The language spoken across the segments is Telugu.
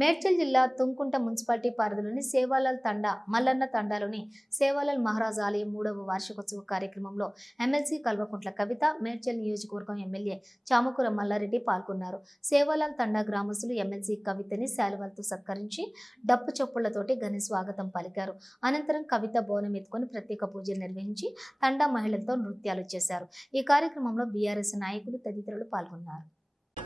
మేడ్చల్ జిల్లా తుంకుంట మున్సిపాలిటీ పరిధిలోని సేవాలాల్ తండా మల్లన్న తండాలోని సేవాలాల్ మహారాజ్ ఆలయం మూడవ వార్షికోత్సవ కార్యక్రమంలో ఎమ్మెల్సీ కల్వకుంట్ల కవిత మేడ్చల్ నియోజకవర్గం ఎమ్మెల్యే చామకూర మల్లారెడ్డి పాల్గొన్నారు. సేవాలాల్ తండా గ్రామస్తులు ఎమ్మెల్సీ కవితని శాలువాలతో సత్కరించి డప్పు చప్పుళ్ళతోటి ఘన స్వాగతం పలికారు. అనంతరం కవిత బోనం ఎత్తుకొని ప్రత్యేక పూజలు నిర్వహించి తండా మహిళలతో నృత్యాలు చేశారు. ఈ కార్యక్రమంలో బీఆర్ఎస్ నాయకులు తదితరులు పాల్గొన్నారు.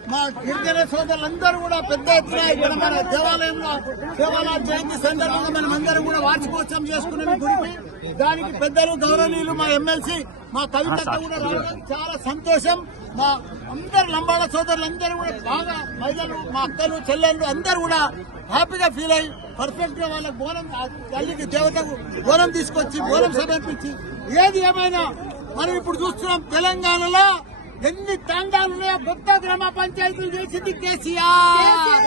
మా గిరిజన సోదరులందరూ కూడా పెద్ద ఎత్తున ఇక్కడ మన దేవాలయంలో దేవాలయ జయంతి సందర్భంగా మనం అందరం కూడా వార్షికోత్సవం చేసుకున్నాం ఈ గుడికి. దానికి పెద్దలు గౌరవనీయులు మా ఎమ్మెల్సీ మా కవిత కూడా రావడం చాలా సంతోషం. మా అందరు లంబాడ సోదరులందరూ కూడా బాగా మహిళలు మా అక్కలు చెల్లెళ్ళు అందరూ కూడా హ్యాపీగా ఫీల్ అయ్యి పర్ఫెక్ట్గా వాళ్ళకి బోనం తల్లికి దేవతకు బోనం తీసుకొచ్చి బోనం సమర్పించి ఏది ఏమైనా మనం ఇప్పుడు చూస్తున్నాం తెలంగాణలో ఎన్ని తండాలు ఉన్నాయో కొత్త గ్రామ పంచాయతీలు చేసింది కేసీఆర్.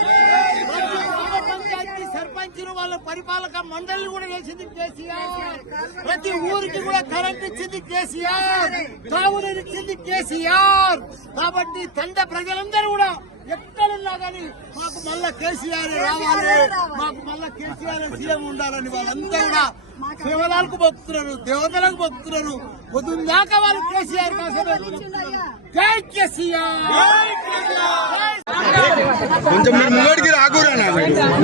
గ్రామ పంచాయతీ సర్పంచులు వాళ్ళ పరిపాలక మండలి కూడా చేసింది కేసీఆర్. ప్రతి ఊరికి కూడా కరెంట్ ఇచ్చింది కేసీఆర్. తాగునీరు ఇచ్చింది కేసీఆర్. కాబట్టి తండ ప్రజలందరూ కూడా ఎక్కడున్నా కానీ మాకు మళ్ళా కేసీఆర్ రావాలి. మాకు మళ్ళా కేసీఆర్ సీఎం ఉండాలని వాళ్ళందరూ కూడా శివలాలకు బతుకుతున్నారు దేవతలకు బతుకుతున్నారు పొద్దున్నాక వాళ్ళు కేసీఆర్ కోసమే జై కేసీఆర్. కొంచెం మీరు ముంగడికి రాకూరా